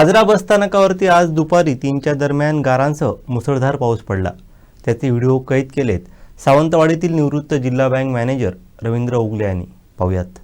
आजरा बसस्थानकावरती आज दुपारी 3च्या दरम्यान गारांसह मुसळधार पाऊस पडला। त्याचे व्हिडिओ कैद केलेत सावंतवाडीतील निवृत्त जिल्हा बँक मॅनेजर रवींद्र उगले यांनी। पाहूयात।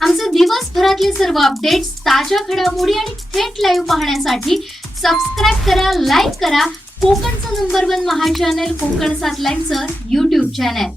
आमचे दिवसभरातले सर्व अपडेट्स, ताज्या घडामोडी आणि थेट लाईव्ह पाहण्यासाठी सबस्क्राइब करा, लाईक करा कोकणचं नंबर 1 महा चॅनल कोकण 7 लाईव्हचं YouTube चॅनल।